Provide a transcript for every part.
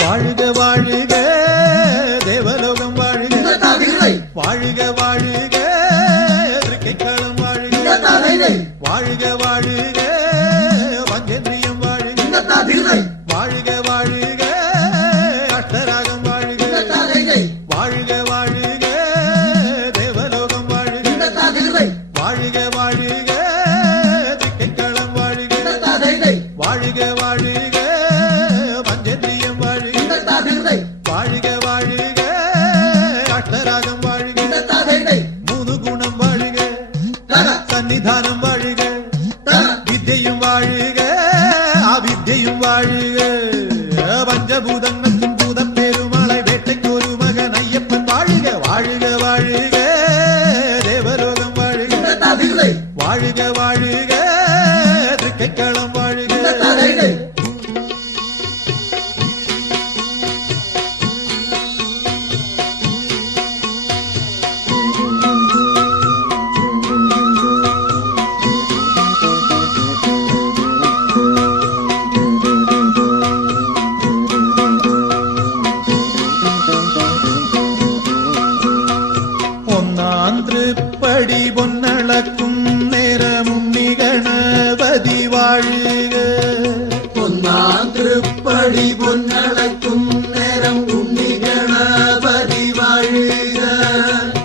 வாழுக வாழுக தேவலோகம் வாழுக வாழுக வாழுக திருக்கைக்களம் வாழுக வாழுக வாழுக பஞ்சேந்திரியம் வாழுக வாழுக வாழுக அஷ்டராகம் வாழுக வாழுக வாழுக தேவலோகம் வாழுக வாழுக வாழுக திருக்கைக்களம் வாழுக வாழுக வாழுக பஞ்சேந்திரியம் வாழுக வாழுக வாழுக அஷ்டராகம் வாழுக மூது குணம் வாழுக சன்னிதானம் வாழுக வித்தையும் வாழுக அவித்தையும் வாழுக பஞ்சபூதங்களுக்கும் பூதம் பெருமாளை வேட்டைக்கு ஒரு மகன் ஐயப்பன் வாழுக வாழுக வாழுக தேவலோகம் வாழுக வாழுக வாழுக திருக்கைக்களம் வாழுக திருப்படி பொன்னளக்கும் நேரமும் நிகணபதி வாழுக பொன்னான் திருப்படி பொன்னளக்கும் நேரம் நிகணபதி வாழுக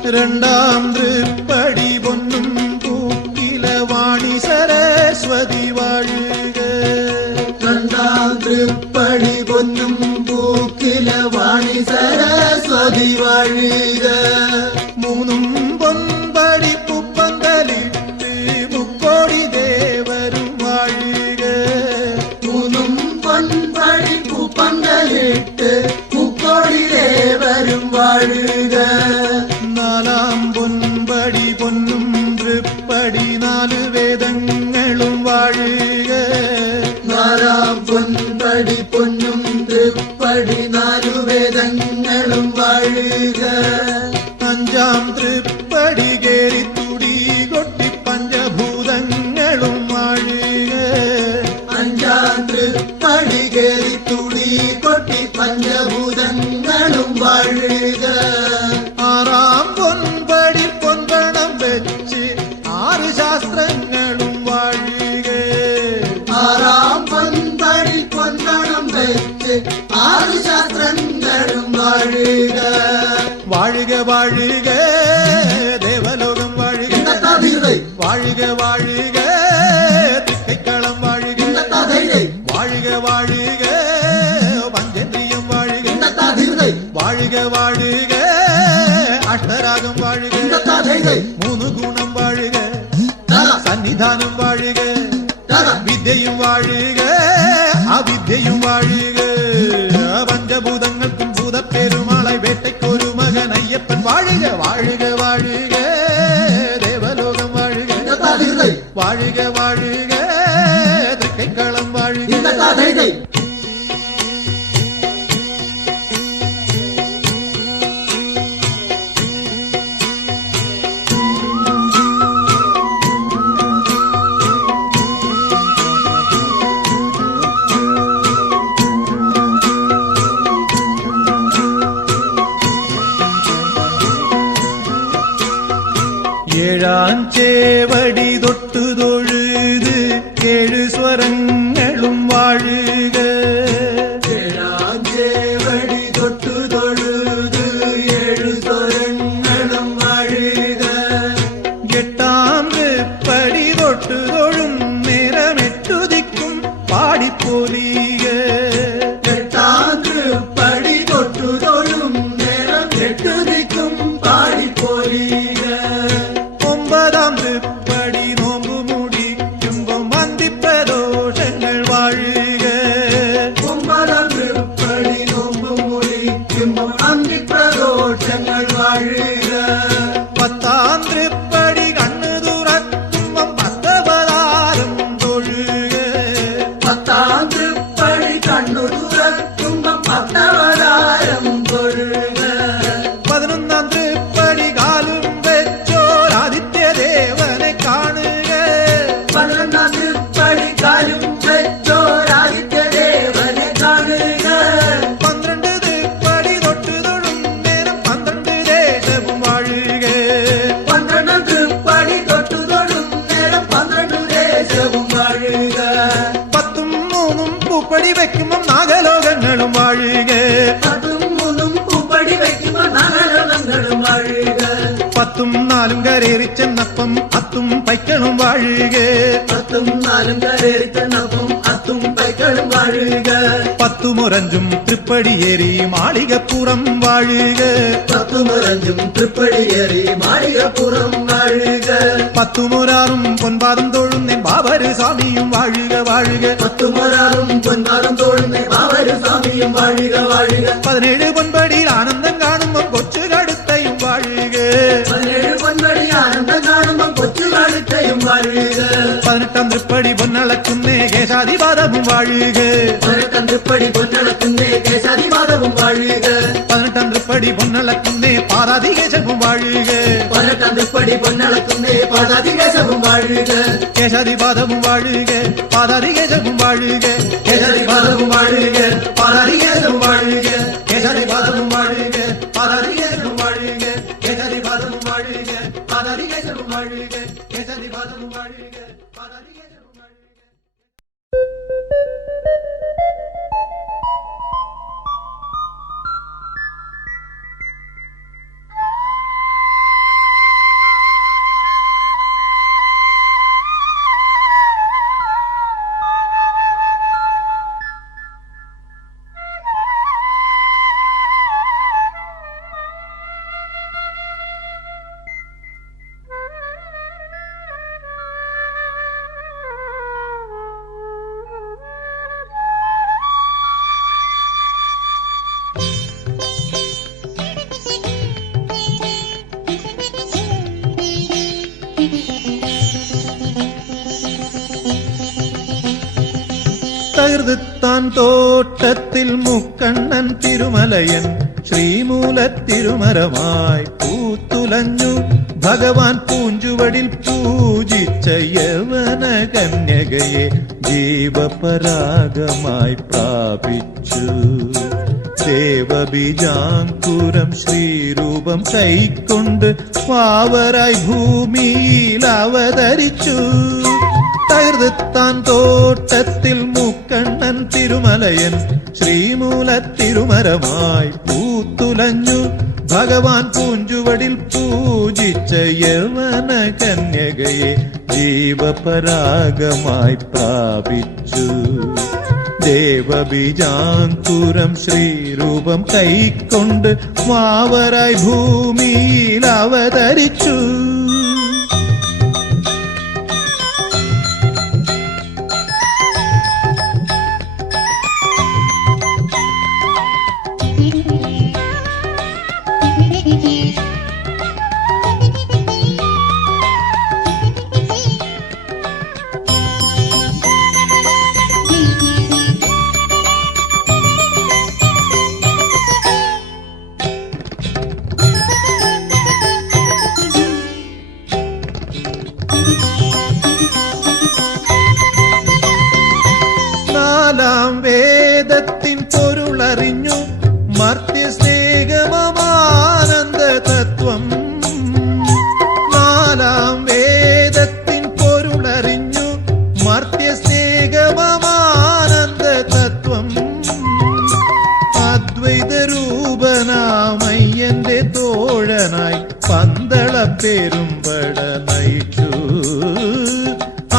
இரண்டாம் திருப்படி பொன்னும் பூக்கில வாணி சரஸ்வதி வாழுக இரண்டாம் திருப்படி பொன்னும் பூக்கில வாணி சரஸ்வதி வாழுக மூணும் பொன்படி புப்பந்தலிட்டு முக்கோடி தேவரும் வாழுக மூணும் பொன்படி பூப்பந்தலிட்டு முக்கோடி தேவரும் வாழுக நாலாம் பொன்படி பொன்னும் திருப்படி நாலு வேதங்களும் வாழுக நாலாம் பொன்படி பொன்னும் திருப்படி நாலு வேதங்களும் வாழுக அஞ்சாம் திருப்படி கேரி துடி கொட்டி பஞ்சபூதங்களும் வாழுக அஞ்சாம் திருப்படி கேரி துடி கொட்டி பஞ்சபூதங்களும் வாழுக ஆறாம் பொன்படி பொன்பணம் வச்சு ஆறு சாஸ்திரங்களும் வாழுக ஆறாம் பொன்படி பொன்பணம் வச்சு ஆறு சாஸ்திரங்களும் வாழுக வாழுக வாழுக தேவலோகம் வாழுக வாழுக வாழுக திருக்கைக்களம் வாழுக வாழுக வாழுக பஞ்சேந்திரியம் வாழுக வாழுக வாழுக அஷ்டராகம் வாழுக மூணு குணம் வாழுக சன்னிதானம் வாழுக வித்தையும் வாழுக அவித்தையும் வாழுக பஞ்சபூதங்களுக்கும் பூத பெருமாளை வேட்டைக்கு ஒரு மகன் ஐயப்பன் வாழுக வாழுக வாழுக தேவலோகம் வாழுக வாழுக வாழுக திருக்கைக்களம் வாழுக ஏழாஞ்சேவடி தொட்டு தொழுது ஏழு ஸ்வரங்களும் வாழுக ஏழாஞ்சேவடி தொட்டு தொழுது ஏழு ஸ்வரங்களும் வாழுக எட்டாம் திருப்படி தொட்டு தொழும் நேரமெட்டுதிக்கும் பாடி போலீக எட்டாம் திருப்படி தொட்டு தொழும் நேரம் எட்டுதிக்கும் பாடி போலீக ஒன்பதாம் திருப்படி நோம்பு முடிக்கும் வந்தி பிரதோஷங்கள் வாழுக ஒன்பதாம் திருப்படி நோம்பு முடிக்கும் அங்கி பிரதோஷங்கள் வாழுக பத்தாம் திருப்படி கண்ணு துறக்கும் பத்தவதாரம் தொழுக பத்தாம் திருப்படி கண்ணு துறக்கும் பத்தவதாரம் தொழுக 11ஆம் திருப்படி காலும் வெச்சோர் ஆதித்ய தேவனை കരേറിച്ചെന്നപ്പം അത്തും പൈക്കളും വാഴുക. പത്തും നാലും കരേറിച്ചെന്നപ്പം അത്തും പൈക്കളും വാഴുക. പത്തുമൊരഞ്ചും തൃപ്പടിയേറി മാളികപ്പുറം വാഴുക. പത്തുമൊരഞ്ചും തൃപ്പടിയേറി മാളികപ്പുറം വാഴുക. പത്തുമൊരാറും പൊൻപാദം തൊഴുന്നേ ബാബര് സ്വാമിയും വാഴുക വാഴുക. പത്തുമൊരാറും പൊൻപാദം തൊഴുന്നേ ബാബര് സ്വാമിയും വാഴുക വാഴുക. 17 പൊൻപടിയിൽ ആനന്ദം കാണുമ്പം കൊച്ചു കടുത്തയും വാഴുക. 17 പൊൻപടി ആനന്ദം കാണുമ്പം കൊച്ചു കടുത്തയും വാഴുക. 18 തൃപ്പടി പൊന്നളക്കുന്നേ കേശാധിപാദവും വാഴുക. 18 തൃപ്പടി പൊന്നളക്കുന്നേ കേശാധിപാദവും വാഴുക. 18 തൃപ്പടി പൊന്നളക്കുന്നേ പാദാധികേശവും വാഴുക. 18 തൃപ്പടി പൊന്നളക്കുന്നേ പാദാധികേശവും വാഴുക. കേശാധിപാദവും വാഴുക പാദാധികേശവും വാഴുക. കേശാധിപാദവും വാഴുക പാദാധികേശവും വാഴുക. കേശാധിപാദവും വാഴുക പാദാധികേശവും വാഴുക. കേശാധിപാദവും വാഴുക പാദാധികേശവും വാഴുക. കേശാധിപാദവും വാഴുക പാദാധികേശവും വാഴുക. തകർത്താൻ തോട്ടത്തിൽ മുക്കണ്ണൻ തിരുമലയൻ ശ്രീമൂലത്തിരുമരമായി പൂത്തുലഞ്ഞു. ഭഗവാൻ പൂഞ്ചുവടിൽ പൂജിച്ച യവന കന്യകയെ ജീവപരാഗമായി പ്രാപിച്ചു. ദേവബീജാങ്കുരം ശ്രീരൂപം കൈക്കൊണ്ട് പാവരായി ഭൂമിയിൽ അവതരിച്ചു. തകർത്താൻ തോട്ടത്തിൽ മുക്കണ്ണൻ തിരുമലയൻ ശ്രീമൂലത്തിരുമരമായി പൂത്തുലഞ്ഞു. ഭഗവാൻ പൂഞ്ചുവടിൽ പൂജിച്ച യവന കന്യകയെ ജീവപരാഗമായി പ്രാപിച്ചു. ദേവബീജാങ്കുരം ശ്രീരൂപം കൈക്കൊണ്ട് മാവരായി ഭൂമിയിൽ അവതരിച്ചു. വേദത്തിൻ പൊരുളറിഞ്ഞു മർത്യസ്നേഹമാനന്ദ തത്വം. നാലാം വേദത്തിൻ പൊരുളറിഞ്ഞു മർത്യസ്നേഹമാനന്ദ തത്വം. അദ്വൈതരൂപനാമയ്യന്റെ തോഴനായി പന്തളപ്പെരുമ്പട നയിച്ചു.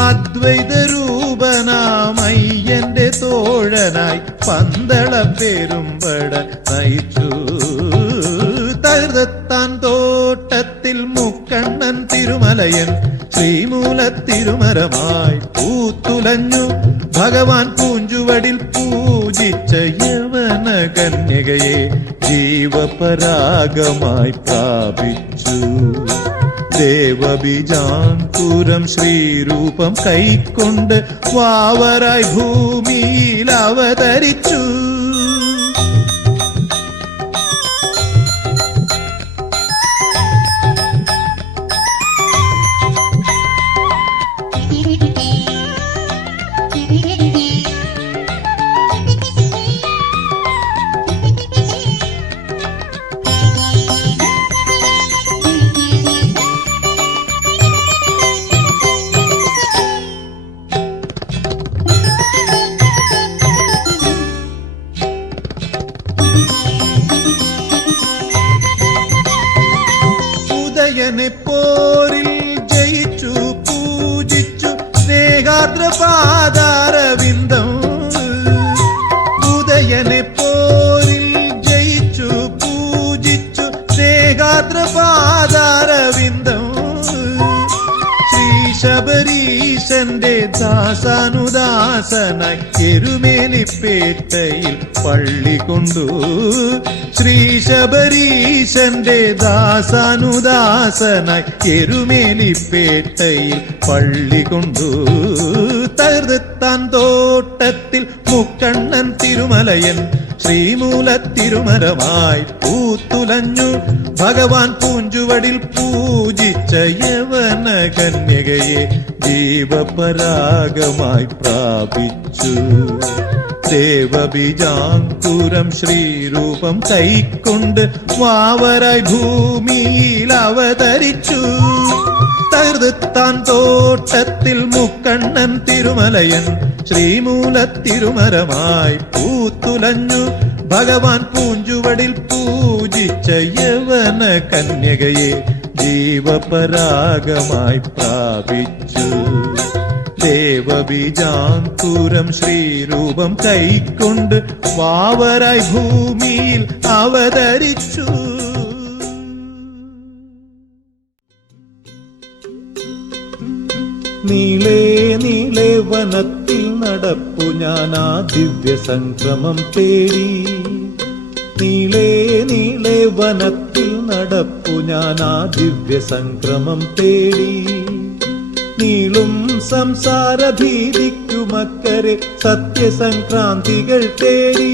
അദ്വൈതരൂപനാമയ്യന്റെ തോഴനായി പന്തളപ്പെരുമ്പട നയിച്ചു. തകർത്താൻ തോട്ടത്തിൽ മുക്കണ്ണൻ തിരുമലയൻ ശ്രീമൂലത്തിരുമരമായി പൂത്തുലഞ്ഞു. ഭഗവാൻ പൂഞ്ചുവടിൽ പൂജിച്ച യവന കന്യകയെ ജീവപരാഗമായി പ്രാപിച്ചു. ദേവബീജാങ്കുരം ശ്രീരൂപം കൈക്കൊണ്ട് വാവരായി ഭൂമിയിൽ അവതരിച്ചു. ശബരീശന്റെ ദാസാനുദാസനായി എരുമേലിപ്പേട്ടയിൽ പള്ളി കൊണ്ടു. ശ്രീ ശബരീശന്റെ ദാസാനുദാസനായി എരുമേലിപ്പേട്ടയിൽ പള്ളി കൊണ്ടു. തകർത്താൻ തോട്ടത്തിൽ മുക്കണ്ണൻ തിരുമലയൻ ശ്രീമൂലത്തിരുമരമായി പൂത്തുലഞ്ഞു. ഭഗവാൻ പൂഞ്ചുവടിൽ പൂജിച്ച യവന കന്യകയെ ജീവപരാഗമായി പ്രാപിച്ചു. ദേവബീജാങ്കുരം ശ്രീരൂപം കൈക്കൊണ്ട് വാവരായി ഭൂമിയിൽ അവതരിച്ചു. തകർത്താൻ തോട്ടത്തിൽ മുക്കണ്ണൻ തിരുമലയൻ ശ്രീമൂലത്തിരുമരമായി പൂത്തുലഞ്ഞു. ഭഗവാൻ പൂഞ്ചുവടിൽ പൂജിച്ച യവന കന്യകയെ ജീവപരാഗമായി പ്രാപിച്ചു. ദേവബീജാങ്കുരം ശ്രീരൂപം കൈക്കൊണ്ട് വാവരായി ഭൂമിയിൽ അവതരിച്ചു. നീളേ നീളേ വനത്തിൽ നടപ്പു ഞാൻ ആ ദിവ്യ സംക്രമം തേടി. നീളേ നീളേ വനത്തിൽ നടപ്പു ഞാൻ ആ ദിവ്യ സംക്രമം തേടി. നീളും സംസാര ഭീതിക്കുമക്കരെ സത്യസംക്രാന്തികൾ തേടി.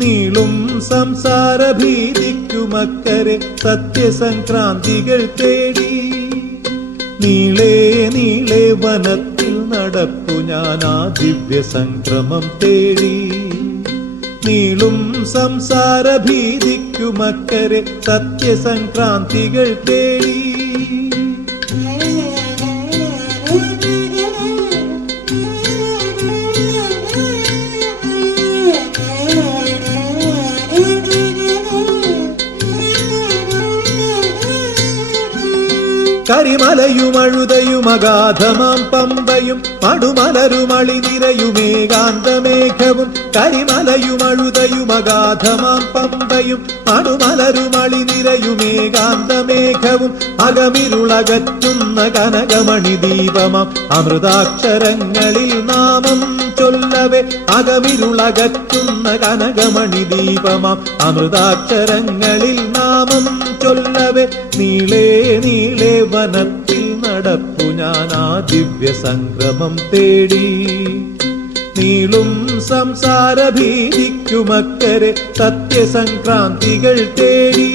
നീളും സംസാര ഭീതിക്കുമക്കരെ സത്യസംക്രാന്തികൾ തേടി. നീളേ നീളേ വനത്തിൽ നടപ്പു ഞാൻ ആ ദിവ്യ സംക്രമം തേടി. നീളും സംസാര ഭീതിക്കുമക്കരെ സത്യസംക്രാന്തികൾ തേടി. കരിമലയും അഴുതയും അഗാധമാം പമ്പയും മടുമലരുമളി നിരയുമേകാന്തമേഘവും. കരിമലയും അഴുതയും അഗാധമാം പമ്പയും മടുമലരുമളി നിരയുമേകാന്തമേഘവും. അകമിരുളകറ്റുന്ന കനകമണി ദീപമാം അമൃതാക്ഷരങ്ങളിൽ നാമം ചൊല്ലവേ. അകമിരുളകറ്റുന്ന കനകമണി ദീപമാം അമൃതാക്ഷരങ്ങളിൽ നാമം ചൊല്ലവേ. നീളേ നീളേ വനത്തിൽ നടപ്പു ഞാൻ ആ ദിവ്യ സംക്രമം തേടി. നീളും സംസാര ഭീതിക്കുമക്കരെ സത്യസംക്രാന്തികൾ തേടി.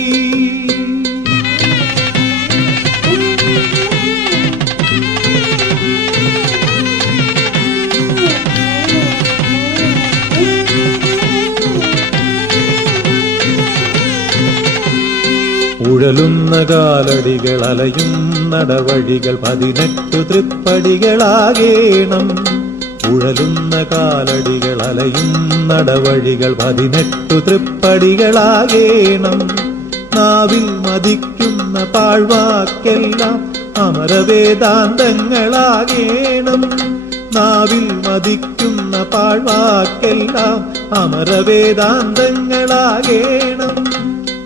ഉഴലുന്ന കാലടികൾ അലയും നടവഴികൾ 18 തൃപ്പടികളാകേണം. ഉഴലുന്ന കാലടികൾ അലയും നടവഴികൾ 18 തൃപ്പടികളാകേണം. നാവിൽ മതിക്കുന്ന പാഴ്വാക്കെല്ലാം അമരവേദാന്തങ്ങളാകേണം. നാവിൽ മതിക്കുന്ന പാഴ്വാക്കെല്ലാം അമരവേദാന്തങ്ങളാകേണം.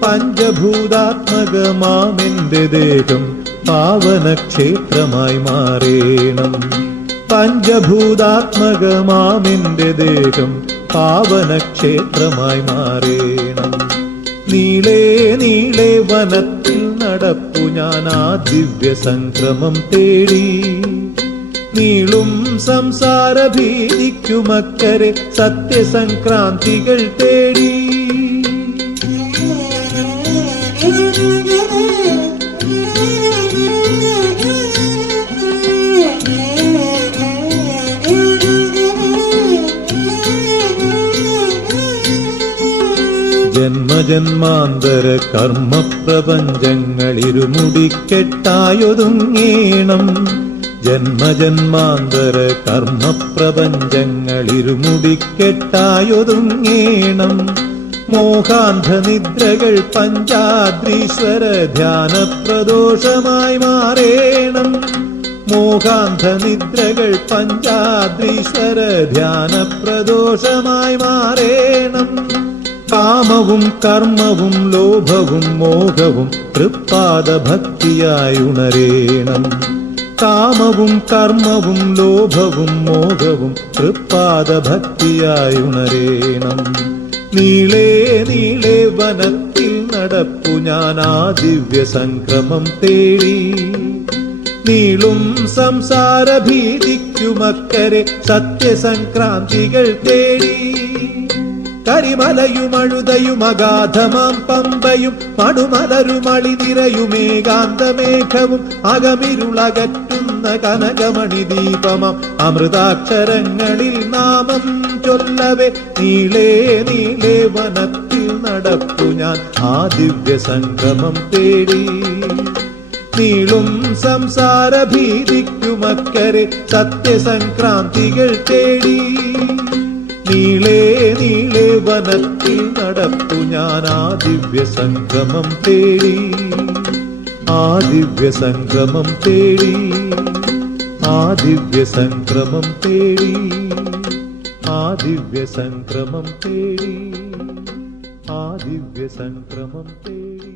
പഞ്ചഭൂതാത്മകമാമെന്റെ ദേഹം പാവനക്ഷേത്രമായി മാറേണം. പഞ്ചഭൂതാത്മകമാമെന്റെ ദേഹം പാവനക്ഷേത്രമായി മാറേണം. നീളേ നീളേ വനത്തിൽ നടപ്പു ഞാൻ ആ ദിവ്യ സംക്രമം തേടി. നീളും സംസാര ഭീതിക്കുമക്കരെ സത്യസംക്രാന്തികൾ തേടി. ജന്മജന്മാന്തര കർമ്മപ്രപഞ്ചങ്ങൾ ഇരുമുടിക്കെട്ടായൊതുങ്ങേണം. ജന്മജന്മാന്തര കർമ്മപ്രപഞ്ചങ്ങൾ ഇരുമുടിക്കെട്ടായൊതുങ്ങേണം. മോഹാന്ധ നിദ്രകൾ പഞ്ചാദ്രീശ്വര ധ്യാനപ്രദോഷമായി മാറേണം. മോഹാന്ധ നിദ്രകൾ പഞ്ചാദ്രീശ്വര ധ്യാനപ്രദോഷമായി മാറേണം. കാമവും കർമ്മവും ലോഭവും മോഹവും തൃപ്പാദ ഭക്തിയായി ഉണരേണം. കാമവും കർമ്മവും ലോഭവും മോഹവും തൃപ്പാദ ഭക്തിയായുണരേണം. നീളേ നീളേ വനത്തിൽ നടപ്പു ഞാൻ ആ ദിവ്യ സംക്രമം തേടി. നീളും സംസാര ഭീതിക്കുമക്കരെ സത്യസംക്രാന്തികൾ തേടി. കരിമലയും അഴുതയും അഗാധമാം പമ്പയും മടുമലരുമളി നിറയുമേകാന്തമേഘവും അകമിരുളകറ്റുന്ന കനകമണി ദീപമാം അമൃതാക്ഷരങ്ങളിൽ നാമം ചൊല്ലവേ നീളേ നീളേ വനത്തിൽ നടപ്പു ഞാൻ ആ ദിവ്യ സംഗമം തേടി. നീളും സംസാര ഭീതിക്കുമക്കരെ സത്യസംക്രാന്തികൾ തേടി. നീളേ നീളേ വനത്തിൽ നടപ്പു ഞാൻ ആ ദിവ്യ സംഗമം തേടി. ആ ദിവ്യ സംഗമം തേടി. ആ ദിവ്യ സംക്രമം തേടി. ആ ദിവ്യ സംക്രമം തേടി. ആ ദിവ്യ സംക്രമം തേടി.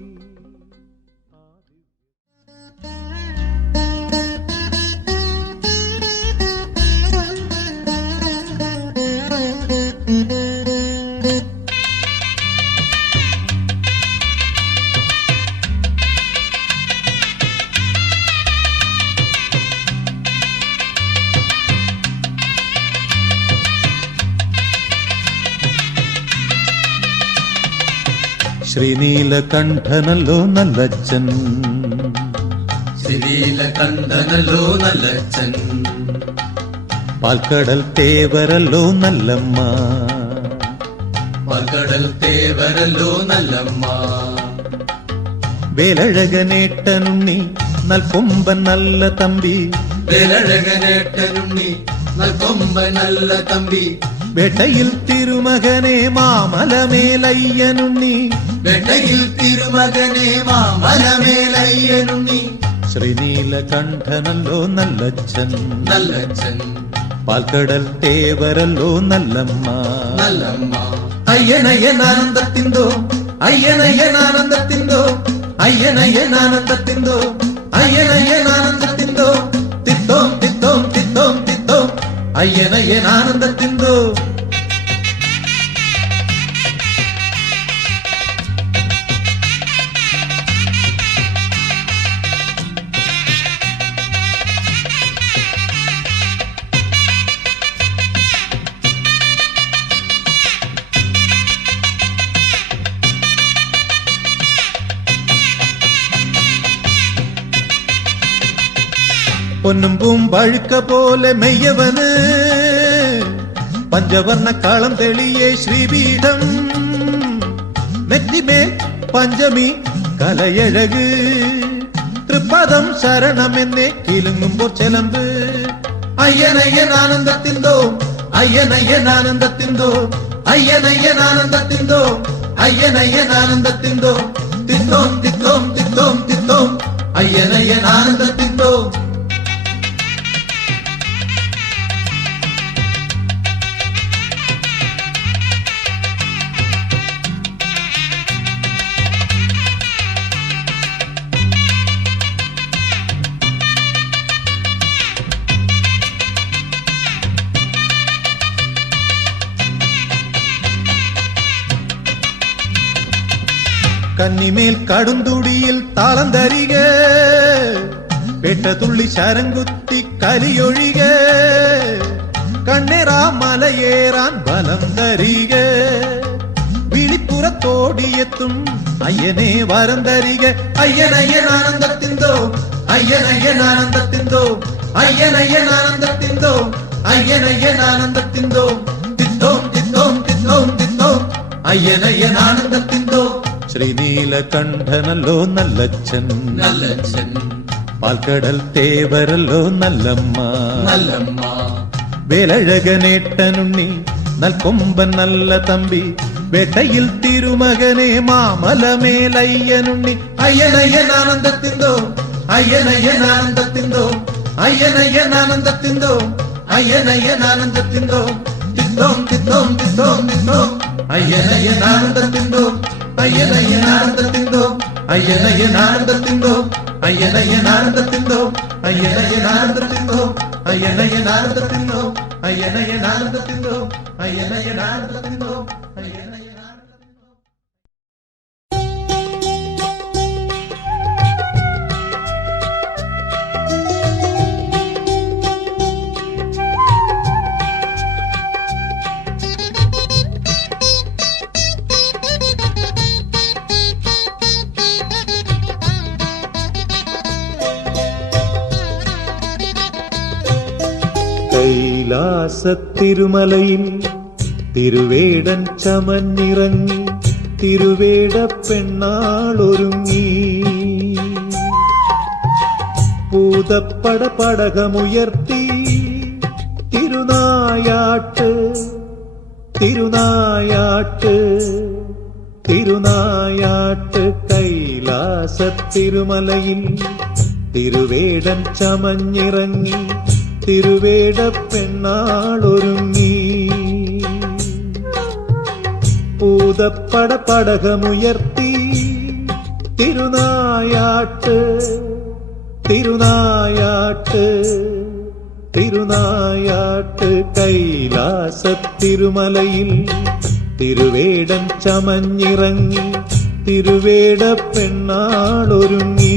ശ്രീനീലകണ്ഠനല്ലോ നല്ലച്ഛൻ. ശ്രീനീലകണ്ഠനല്ലോ നല്ലച്ഛൻ. പാൽക്കടൽ തേവരല്ലോ നല്ലമ്മ. പാൽക്കടൽ തേവരല്ലോ നല്ലമ്മ. വേലഴകനേട്ടനുണ്ണി നൽകൊമ്പൻ നല്ല തമ്പി. വേലഴകനേട്ടനുണ്ണി നൽകൊമ്പൻ നല്ല തമ്പി. വേട്ടയിൽ തിരുമകനെ മാമലമേലയ്യനുണ്ണി. വേട്ടയിൽ തിരുമകനെ മാമലമേലയ്യനുണ്ണി. ശ്രീനീലകണ്ഠനല്ലോ നല്ലച്ഛൻ. നല്ലച്ഛൻ. പാൽക്കടൽ തേവരല്ലോ നല്ലമ്മ. നല്ലമ്മ. അയ്യനയ്യനാനന്ദത്തിന്തോ അയ്യനയ്യനാനന്ദത്തിന്തോ അയ്യനയ്യനാനന്ദത്തിന്തോ അയ്യനയ്യനാനന്ദത്തിന്തോ തിത്തോം തിത്തോം തിത്തോം തിത്തോം അയ്യനയ്യനാനന്ദത്തിന്തോ. പൊന്നും പൂമ്പഴുക്ക പോലെ മെയ്യവന് പഞ്ചവർണ്ണ കാളം തെളിയേ ശ്രീപീഠം. നെറ്റിമേൽ പഞ്ചമി കലയഴക് തൃപ്പദം ശരണമെന്നേ കിലുങ്ങുമ്പോൾ ചെലമ്പ്. അയ്യനയ്യനാനന്ദത്തിന്തോ അയ്യനയ്യനാനന്ദത്തിന്തോ അയ്യനയ്യനാനന്ദത്തിന്തോ അയ്യനയ്യനാനന്ദത്തിന്തോ തിത്തോം തിത്തോം തിത്തോം തിത്തോം അയ്യനയ്യനാനന്ദത്തിന്തോ. കന്നിമേൽ കടുന്തുടിയിൽ താളം തരിക പെട്ടതുള്ളി ശരംകുത്തി കലിയൊഴിക കണ്ണേറാ മലയേറാൻ ബലം തരിക വിളിപ്പുറത്തോടിയെത്തും അയ്യനെ വരം തരിക. അയ്യനയ്യനാനന്ദത്തിന്തോ അയ്യനയ്യനാനന്ദത്തിന്തോ അയ്യനയ്യനാനന്ദത്തിന്തോ അയ്യനയ്യനാനന്ദത്തിന്തോ തിത്തോം തിത്തോം തിത്തോം തിത്തോം അയ്യനയ്യനാനന്ദത്തിന്തോ. ശ്രീനീലകണ്ഠനല്ലോ നല്ലച്ഛൻ. നല്ലച്ഛൻ. പാൽക്കടൽ തേവരല്ലോ നല്ലമ്മ. നല്ലമ്മ. വേലഴകനേട്ടനുണ്ണി നൽകൊമ്പൻ നല്ല തമ്പി. വേട്ടയിൽ തിരുമകനെ മാമലമേലയ്യനുണ്ണി. അയ്യനയ്യനാനന്ദത്തിന്തോ അയ്യനയ്യനാനന്ദത്തിന്തോ അയ്യനയ്യനാനന്ദത്തിന്തോ അയ്യനയ്യനാനന്ദത്തിന്തോ തിത്തോം തിത്തോം തിത്തോം തിത്തോം അയ്യനയ്യനാനന്ദത്തിന്തോ അയ്യനയ്യനാനന്ദത്തിന്തോ അയ്യനയ്യനാനന്ദത്തിന്തോ അയ്യനയ്യനാനന്ദത്തിന്തോ അയ്യനയ്യനാനന്ദത്തിന്തോ അയ്യനയ്യനാനന്ദത്തിന്തോ അയ്യനയ്യനാനന്ദത്തിന്തോ അയ്യനയ്യനാനന്ദത്തിന്തോ അയ്യനയ്യനാനന്ദ കൈലാസത്തിരുമലയിൽ തിരുവേടൻ ചമഞ്ഞിറങ്ങി തിരുവേട പെണ്ണാളൊരുങ്ങി പൂതപ്പട പടകമുയർത്തി തിരുനായാട്ട് തിരുനായാട്ട് തിരുനായാട്ട് കൈലാസത്തിരുമലയിൽ തിരുവേടൻ ചമഞ്ഞിറങ്ങി തിരുവേട പെണ്ണാളൊരുങ്ങി പൂതപ്പട പടകമുയർത്തി തിരുനായാട്ട് തിരുനായാട്ട് തിരുനായാട്ട് കൈലാസത്തിരുമലയിൽ തിരുവേടൻ ചമഞ്ഞിറങ്ങി തിരുവേട പെണ്ണാളൊരുങ്ങി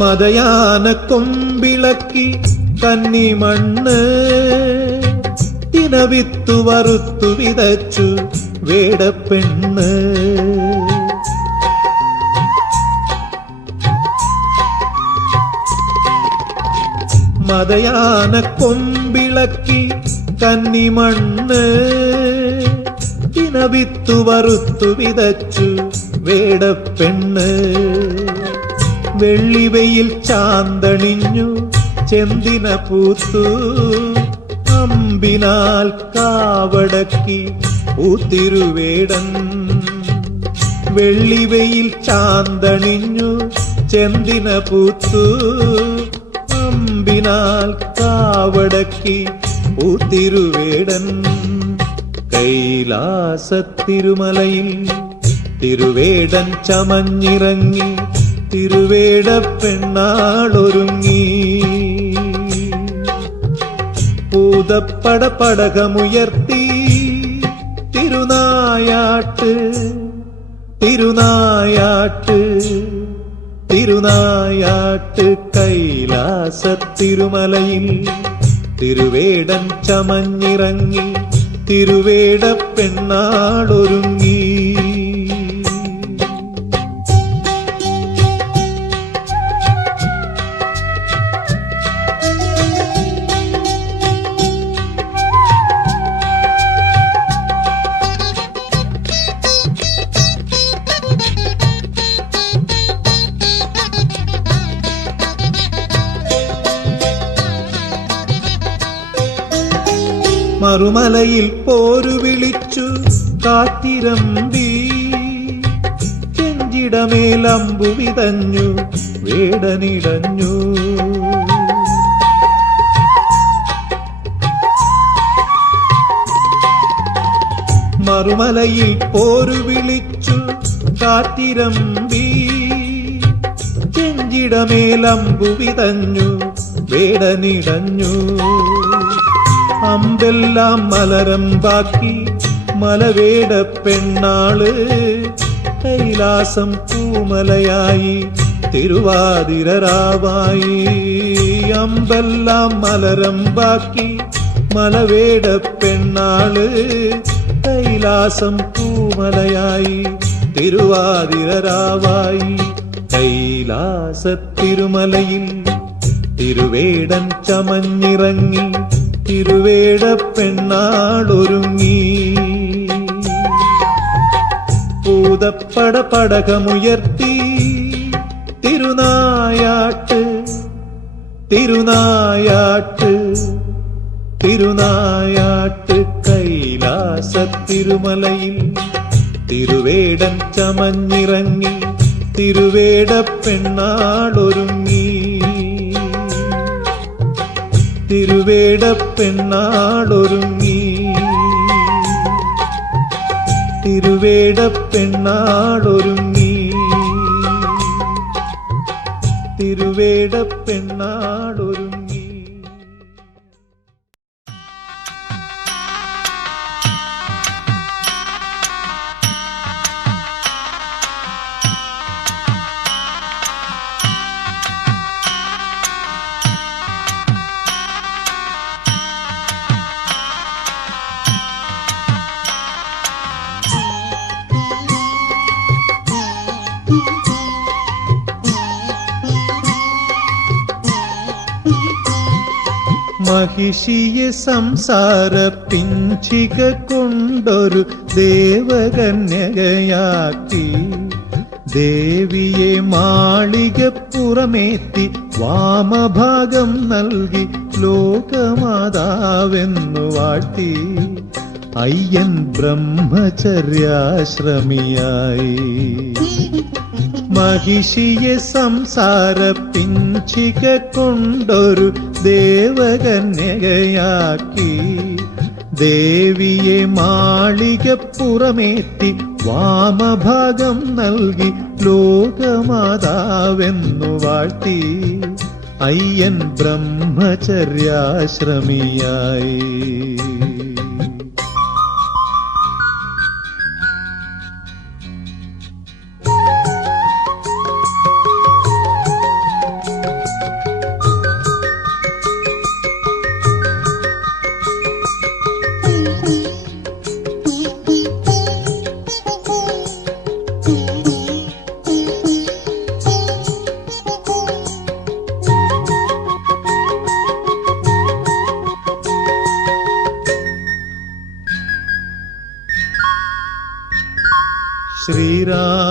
മതയാന കൊമ്പിളക്കി കന്നിമണ്ണ് തിനവിത്തു വറുത്തു വിതച്ചു വേടപ്പെണ്ണ് മതയാന കൊമ്പിളക്കി കന്നിമണ്ണ് തിനവിത്തു വറുത്തു വിതച്ചു വേടപ്പെണ്ണ് വെള്ളിവെയിൽ ചാന്തണിഞ്ഞു ചെന്തിന പൂത്തു അമ്പിനാൽ കാവടക്കി പൂത്തിരുവേടൻ വെള്ളിവെയിൽ ചാന്തണിഞ്ഞു ചെന്തിന പൂത്തു അമ്പിനാൽ കാവടക്കി പൂത്തിരുവേടൻ കൈലാസത്തിരുമലയിൽ തിരുവേടൻ ചമഞ്ഞിറങ്ങി തിരുവേട പെണ്ണാളൊരുങ്ങി പൂതപ്പട പടകമുയർത്തി തിരുനായാട്ട് തിരുനായാട്ട് തിരുനായാട്ട് കൈലാസത്തിരുമലയിൽ തിരുവേടൻ ചമഞ്ഞിറങ്ങി തിരുവേട പെണ്ണാളൊരുങ്ങി മറുമലയിൽ പോരു വിളിച്ചു കാറ്റിരമ്പി ചെഞ്ചിടമേലമ്പു വിതഞ്ഞു വേടനിടഞ്ഞു മറുമലയിൽ പോരു വിളിച്ചു കാറ്റിരമ്പി ചെഞ്ചിടമേലമ്പു വിതഞ്ഞു വേടനിടഞ്ഞു അമ്പെല്ലാം മലരമ്പാക്കി മലവേട പെണ്ണാള് കൈലാസം പൂമലയായി തിരുവാതിരരാവായി അമ്പെല്ലാം മലരമ്പാക്കി മലവേട പെണ്ണാള് കൈലാസം പൂമലയായി തിരുവാതിരരാവായി കൈലാസത്തിരുമലയിൽ തിരുവേടൻ ചമഞ്ഞിറങ്ങി തിരുവേട പെണ്ണാളൊരുങ്ങി പൂതപ്പട പടകമുയർത്തി തിരുനായാട്ട് തിരുനായാട്ട് തിരുനായാട്ട് കൈലാസ തിരുമലയിൽ തിരുവേടൻ ചമഞ്ഞിറങ്ങി തിരുവേട പെണ്ണാളൊരുങ്ങി തിരുവേട പെണ്ണാളൊരുങ്ങി തിരുവേട പെണ്ണാളൊരുങ്ങി തിരുവേട പെണ്ണാളൊരുങ്ങി. മഹിഷിയെ സംസാര പിഞ്ചിക കൊണ്ടൊരു ദേവകന്യകയാക്കി ദേവിയെ മാളികപ്പുറമേറ്റി വാമഭാഗം നൽകി ലോകമാതാവെന്നു വാഴ്ത്തി അയ്യൻ ബ്രഹ്മചര്യാശ്രമിയായി. മഹിഷിയെ സംസാര പിഞ്ചിക കൊണ്ടൊരു ദേവകന്യകയാക്കി ദേവിയെ മാളികപ്പുറമേറ്റി വാമഭാഗം നൽകി ലോകമാതാവെന്നു വാഴ്ത്തി അയ്യൻ ബ്രഹ്മചര്യാശ്രമിയായി.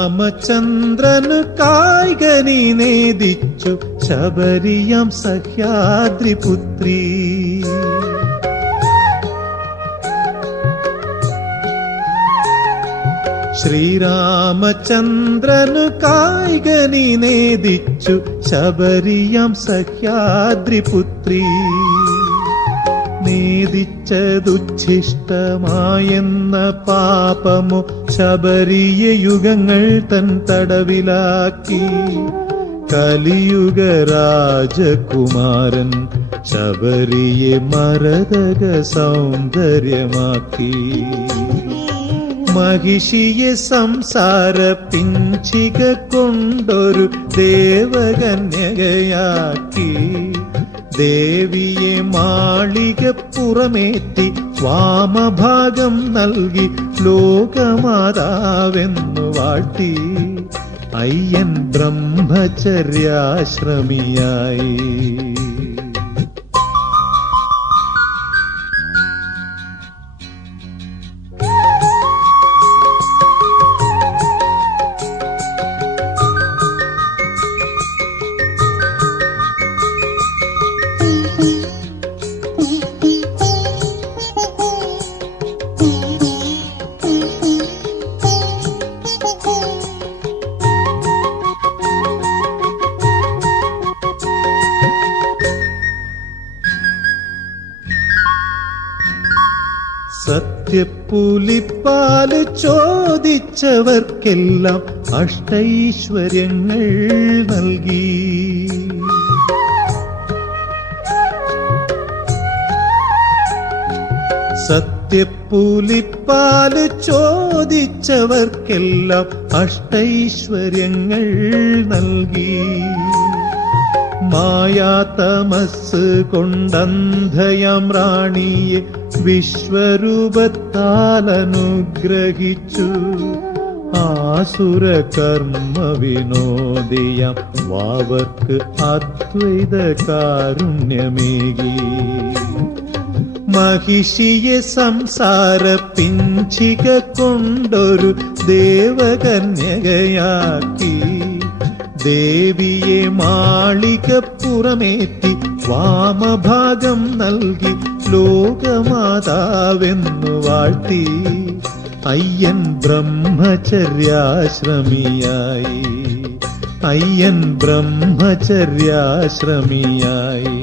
ശ്രീരാമചന്ദ്രനു കായ്കനി നേദിച്ചു ശബരിയം സഹ്യാദ്രിപുത്രി. ശ്രീരാമചന്ദ്രനു കായ്കനി നേദിച്ചു ശബരിയം സഹ്യാദ്രിപുത്രി. നേദിച്ചതുച്ഛിഷ്ടമായെന്ന പാപമോ ശബരിയ യുഗങ്ങൾ തൻ തടവിലാക്കി കലിയുഗ രാജകുമാരൻ ശബരിയെ മരതക സൗന്ദര്യമാക്കി. മഹിഷിയെ സംസാര പിഞ്ചിക കൊണ്ടൊരു ദേവകന്യകയാക്കി ദേവിയെ മാളികപ്പുറമേറ്റി വാമഭാഗം നൽകി ലോകമാതാവെന്നു വാഴ്ത്തി അയ്യൻ ബ്രഹ്മചര്യാശ്രമിയായി. സത്യപ്പുലിപ്പാല് ചോദിച്ചവർക്കെല്ലാം അഷ്ടൈശ്വര്യങ്ങൾ നൽകി. സത്യപ്പുലിപ്പാല് ചോദിച്ചവർക്കെല്ലാം അഷ്ടൈശ്വര്യങ്ങൾ നൽകി. മായാതമസ് കൊണ്ടന്ധയാം റാണിയെ വിശ്വരൂപത്താലനുഗ്രഹിച്ചു. ആസുര കർമ്മ വിനോദിയാം വാവർക്ക് അദ്വൈത കാരുണ്യമേകി. മഹിഷിയെ സംസാര പിഞ്ചിക കൊണ്ടൊരു ദേവകന്യകയാക്കി ദേവിയെ മാളികപ്പുറമേറ്റി വാമഭാഗം നൽകി ലോകമാതാവെന്നു വാഴ്ത്തി അയ്യൻ ബ്രഹ്മചര്യാശ്രമിയായി അയ്യൻ ബ്രഹ്മചര്യാശ്രമിയായി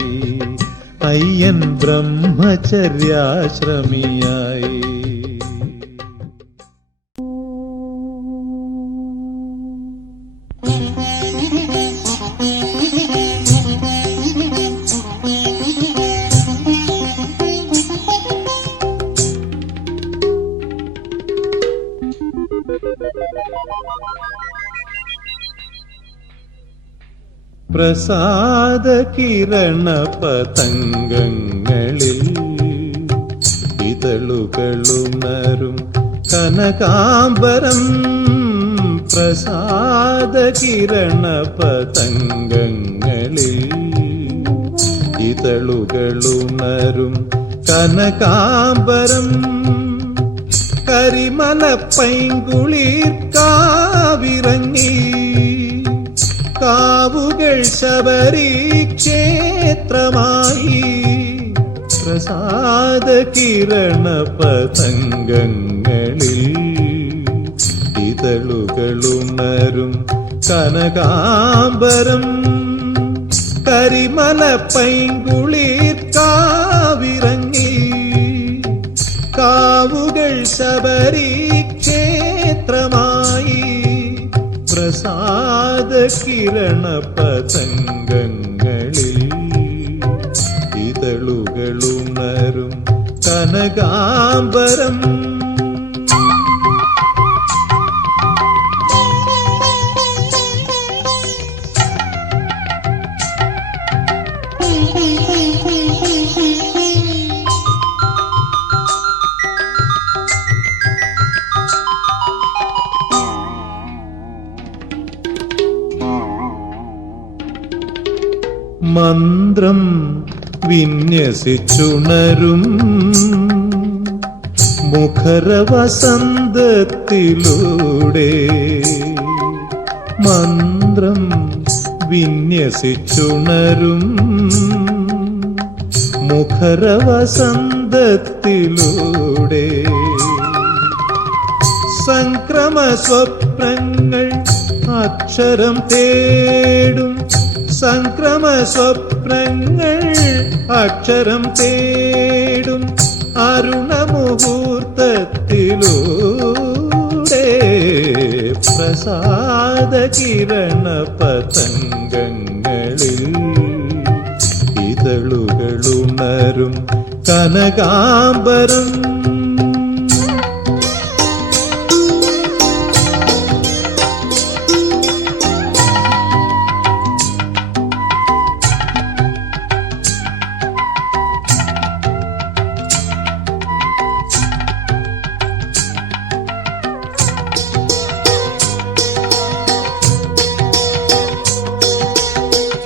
അയ്യൻ ബ്രഹ്മചര്യാശ്രമിയായി പ്രസാദ കിരണ പതംഗങ്ങളിൽ ഇതളുകളുണരും കനകാംബരം പ്രസാദ കിരണ പതംഗങ്ങളിൽ ഇതളുകളുണരും കനകാംബരം കരിമല പൈങ്കുളിർ കാവിറങ്ങി കാവുകൾ ശബരി ക്ഷേത്രമായി പ്രസാദ കിരണ പതംഗങ്ങളിൽ ഇതളുകളുണരും കനകാംബരം കരിമല പൈങ്കുളിർ കാവിറങ്ങി കാവുകൾ ശബരി ക്ഷേത്രമായി പ്രസാദ കിരണ പതംഗങ്ങളിൽ ഇതളുകളുണരും കനകാംബരം മന്ത്രം വിന്യസിച്ചുണരും മുഖരവസന്തത്തിലൂടെ മന്ത്രം വിന്യസിച്ചുണരും മുഖരവസന്തത്തിലൂടെ സംക്രമ സ്വപ്നങ്ങൾ അക്ഷരം തേടും സംക്രമ സ്വപ്നങ്ങൾ അക്ഷരം തേടും അരുണമുഹൂർത്തത്തിലൂടെ പ്രസാദ കിരണ പതംഗങ്ങളിൽ ഇതളുകളുണരും കനകാംബരം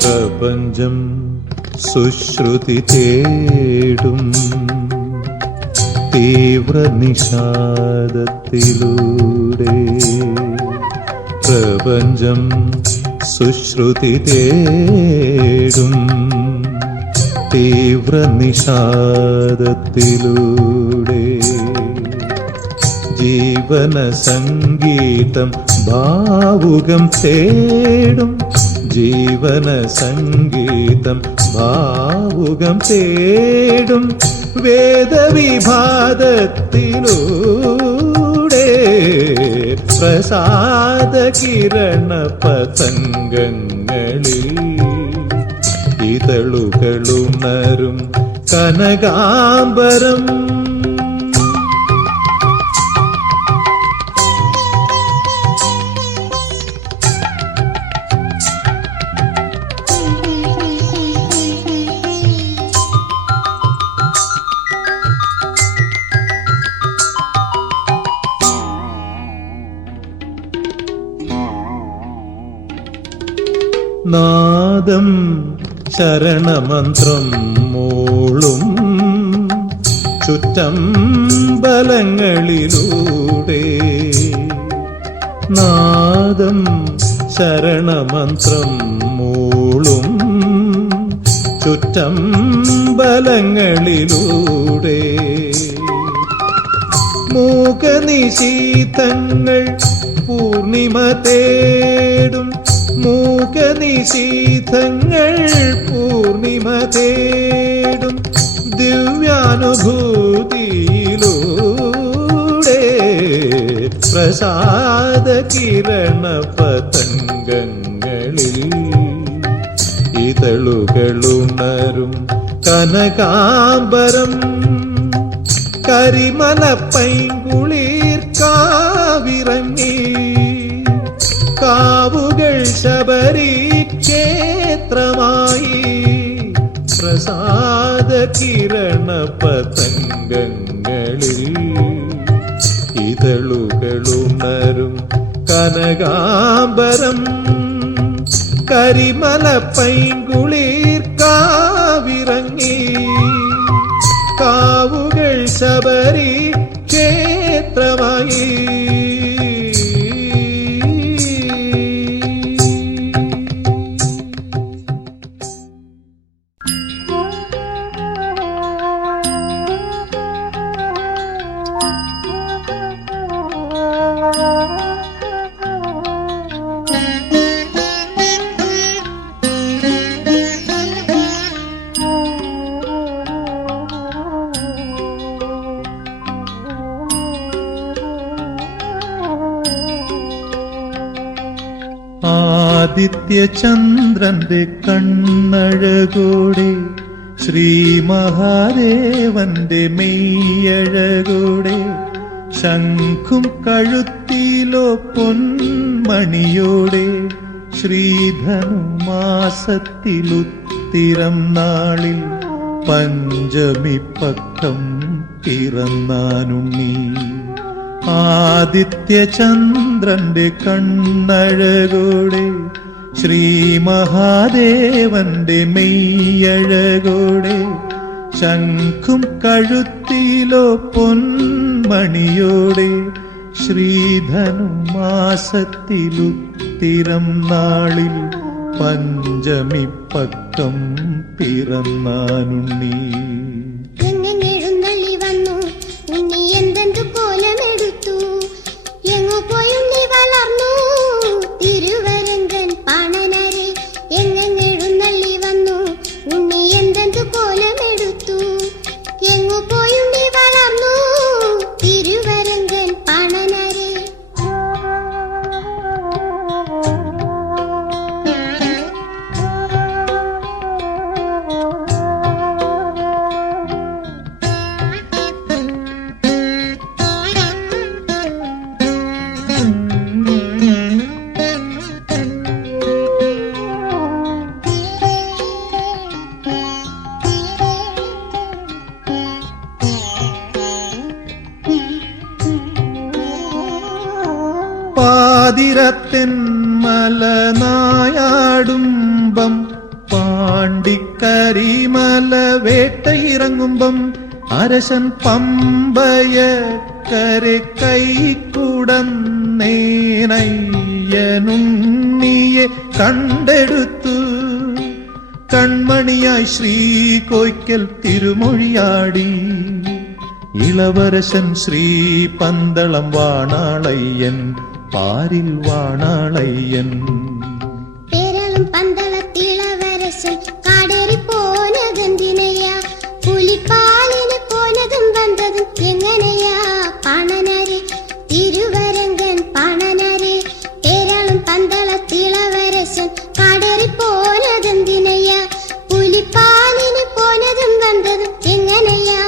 പ്രപഞ്ചം സുശ്രുതി തേടും തീവ്ര നിഷാദത്തിലൂടെ പ്രപഞ്ചം സുശ്രുതി തേടും തീവ്ര നിഷാദത്തിലൂടെ ജീവന സംഗീതം ഭാവുകം തേടും ജീവന സംഗീതം ഭാവുകം തേടും വേദവിഭാതത്തിലൂടെ പ്രസാദ കിരണ പതംഗങ്ങളിൽ ഇതളുകളുണരും കനകാംബരം നാദം ശരണമന്ത്രം മൂളും ചുറ്റമ്പലങ്ങളിലൂടെ നാദം ശരണമന്ത്രം മൂളും ചുറ്റമ്പലങ്ങളിലൂടെ മൂകനിശീതങ്ങൾ പൂർണിമ തേടും മൂകനിശീതങ്ങൾ പൂർണിമ തേടും ദിവ്യാനുഭൂതിയിലൂടെ പ്രസാദ കിരണ പതംഗങ്ങളിൽ ഇതളുകളുണരും കനകാംബരം കരിമല പൈങ്കുളിർ കാവിറങ്ങി കാവുകൾ ശബരി ക്ഷേത്രമായി പ്രസാദ കിരണ പതംഗങ്ങളിൽ ഇതളുകളുണരും കനകാംബരം കരിമല പൈങ്കുളിർ കാവിറങ്ങി കാവുകൾ ശബരി ക്ഷേത്രമായി ആദിത്യചന്ദ്രന്റെ കണ്ണഴകോടെ ശ്രീ മഹാദേവന്റെ മെയ്യഴകോടെ ശംഖും കഴുത്തിലോ പൊന്മണിയോടെ ശ്രീധനുമാസത്തിലുത്തിരം നാളിൽ പഞ്ചമി പക്കം പിറന്നാനുണ്ണി ആദിത്യചന്ദ്രന്റെ കണ്ണഴകോടെ ശ്രീ മഹാദേവന്റെ മെയ്യഴകോടെ ശംഖും കഴുത്തിലോ പൊന്മണിയോടെ ശ്രീധനുമാസത്തിലുത്തിരം നാളിൽ പഞ്ചമി പക്കം പിറന്നാനുണ്ണി പാതിരത്തെന്മലനായാടുമ്പം പാണ്ടിക്കരിമല വേട്ടയിറങ്ങുമ്പം അരശൻ പമ്പയക്കരെ കൈക്കുടന്നേനയ്യനുണ്ണിയെ കണ്ടെടുത്തു കൺമണിയായി ശ്രീകോയ്ക്കൽ തിരുമൊഴിയാടി ഇളവരശൻ ശ്രീ പന്തളം വാണാളയ്യൻ പാരിൽ വാണാളയ്യൻ പേരളം പന്തളത്തിളവരശൻ കാടേറി പോനതെന്തിനയ്യാ പുലിപ്പാലിന് പോനതും വന്നതും എങ്ങനെയാ പണനരെ തിരുവരങ്കൻ പണനരെ പേരളം പന്തളത്തിളവരശൻ കാടേറി പോനതെന്തിനയ്യാ പുലിപ്പാലിന് പോനതും വന്നതും എങ്ങനെയാ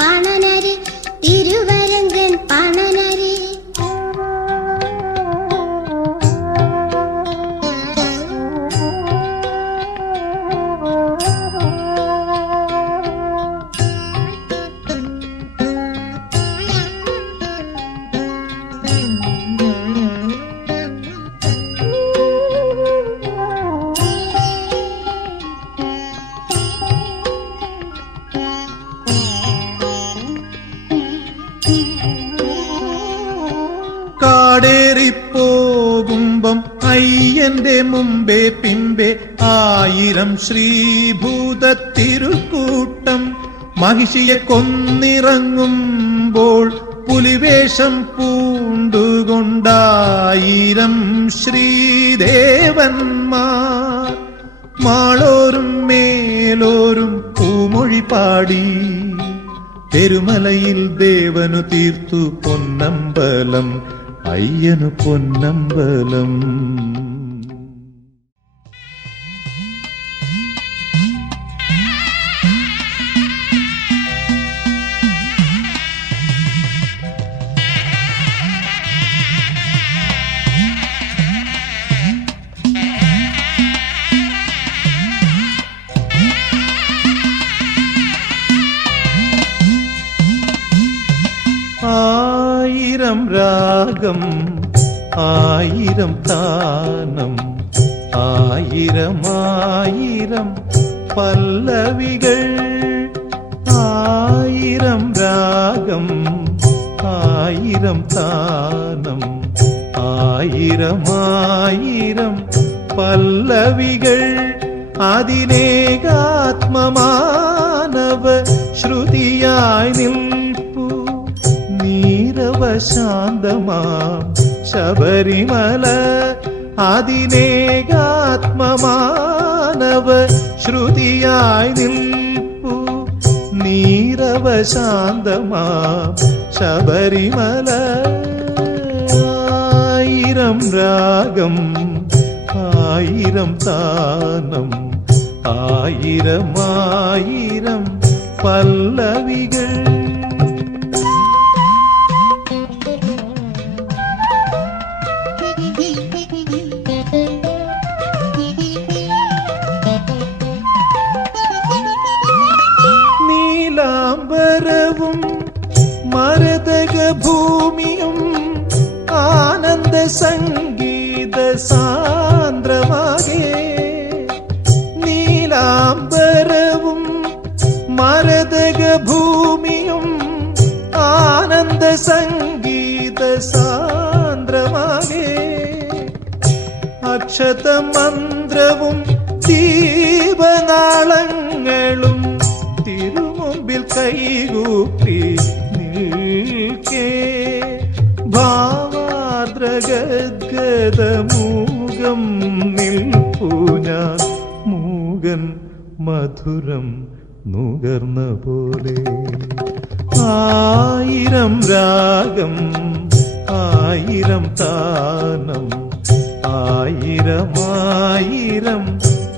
പണനരെ തിരുവരങ്കൻ പണനരെ പോകുമ്പം അയ്യന്റെ മുമ്പേ പിമ്പേ 1000 ശ്രീഭൂതത്തിരുക്കൂട്ടം മഹിഷിയെ കൊന്നിറങ്ങുമ്പോൾ പുലിവേഷം പൂണ്ടുകൊണ്ടായിരം ശ്രീദേവന്മാർ മാളോരും മേലോരും പൂമൊഴി പാടി പെരുമലയിൽ ദേവനു തീർത്തു പൊന്നമ്പലം അയ്യനു പൊന്നമ്പലം. ആയിരം രാഗം 1000 താനം 1000 പല്ലവികൾ 1000 രാഗം 1000 താനം 1000 പല്ലവികൾ അതിനേകാത്മമാനവ ശ്രുതിയായി നിൽപ്പു നീരവശാന്തമാം ശബരിമല അതിനേകാത്മമാനവ ശ്രുതിയായി നിൽപ്പു നീരവശാന്തമാം ശബരിമല 1000 രാഗം 1000 താനം 1000 പല്ലവികൾ. നീലാംബരവും മരതക ഭൂമിയും ആനന്ദ സംഗീത സാന്ദ്രമാകെ നീലാംബരവും മരതക ഭൂമിയും ആനന്ദ സംഗീത സാന്ദ്രമാകെ അക്ഷതമന്ത്രവും ദീപനാളങ്ങളും തിരുമുമ്പിൽ കൈകൂപ്പി നിൽക്കേ ഭാവാദ്രഗദ്ഗതമൂകം നിൽപ്പൂ ഞാൻ മൂകൻ മധുരം നുകർന്ന പോലെ 1000 രാഗം 1000 താനം 1000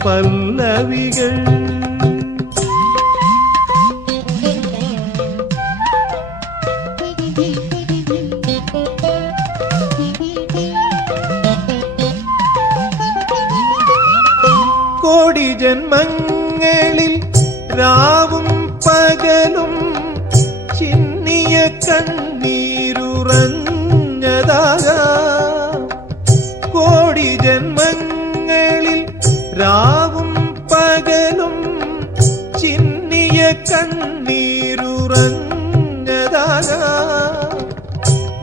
പല്ലവികൾ. കോടി ജന്മങ്ങളിൽ രാവും പകലും ചിന്നിയ കണ്ണീരുറഞ്ഞതാകാം കോടി ജന്മങ്ങളിൽ രാവും പകലും ചിന്നിയ കണ്ണീരുറഞ്ഞതാകാം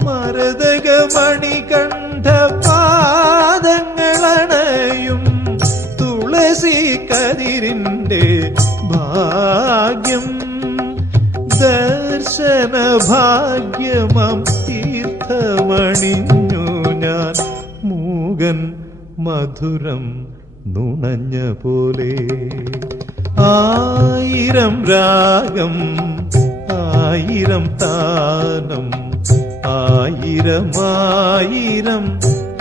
മരതക മണികണ്ഠ പാദങ്ങളണയും തുളസി കതിരിന്റെ ഭാഗ്യം ദർശന ഭാഗ്യമം തീർത്ഥമണിഞ്ഞു ഞാൻ മൂകൻ മധുരം നുണഞ്ഞ പോലെ 1000 രാഗം 1000 താനം 1000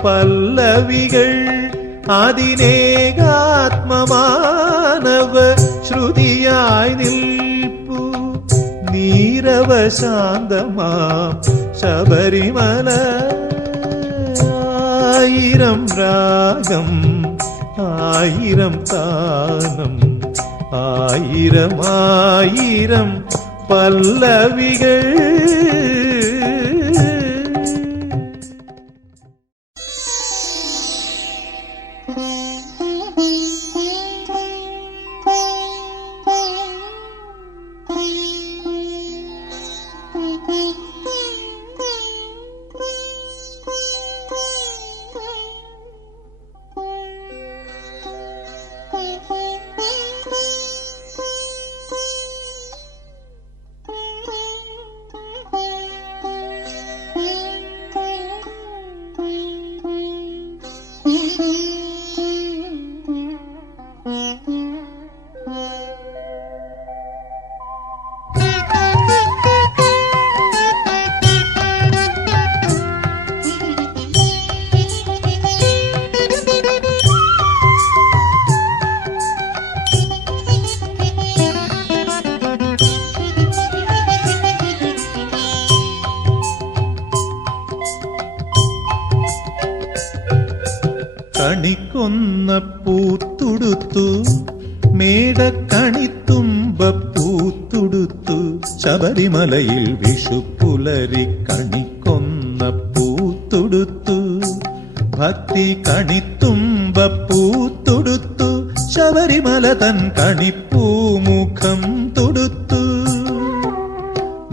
പല്ലവികൾ അതിനേകാത്മമാനവ ശ്രുതിയായി നിൽപ്പു നീരവശാന്തമാം ശബരിമല 1000 രാഗം 1000 താനം 1000 പല്ലവികൾ. കണിക്കൊന്ന പൂത്തുടുത്തു മേടക്കണിത്തുമ്പ പൂത്തുടുത്തു ശബരിമലയിൽ വിഷുപ്പുലരി കണിക്കൊന്ന പൂത്തുടുത്തു ഭക്തി കണിത്തുമ്പ പൂത്തുടുത്തു ശബരിമല തൻ കണിപ്പൂമുഖം തൊടുത്തു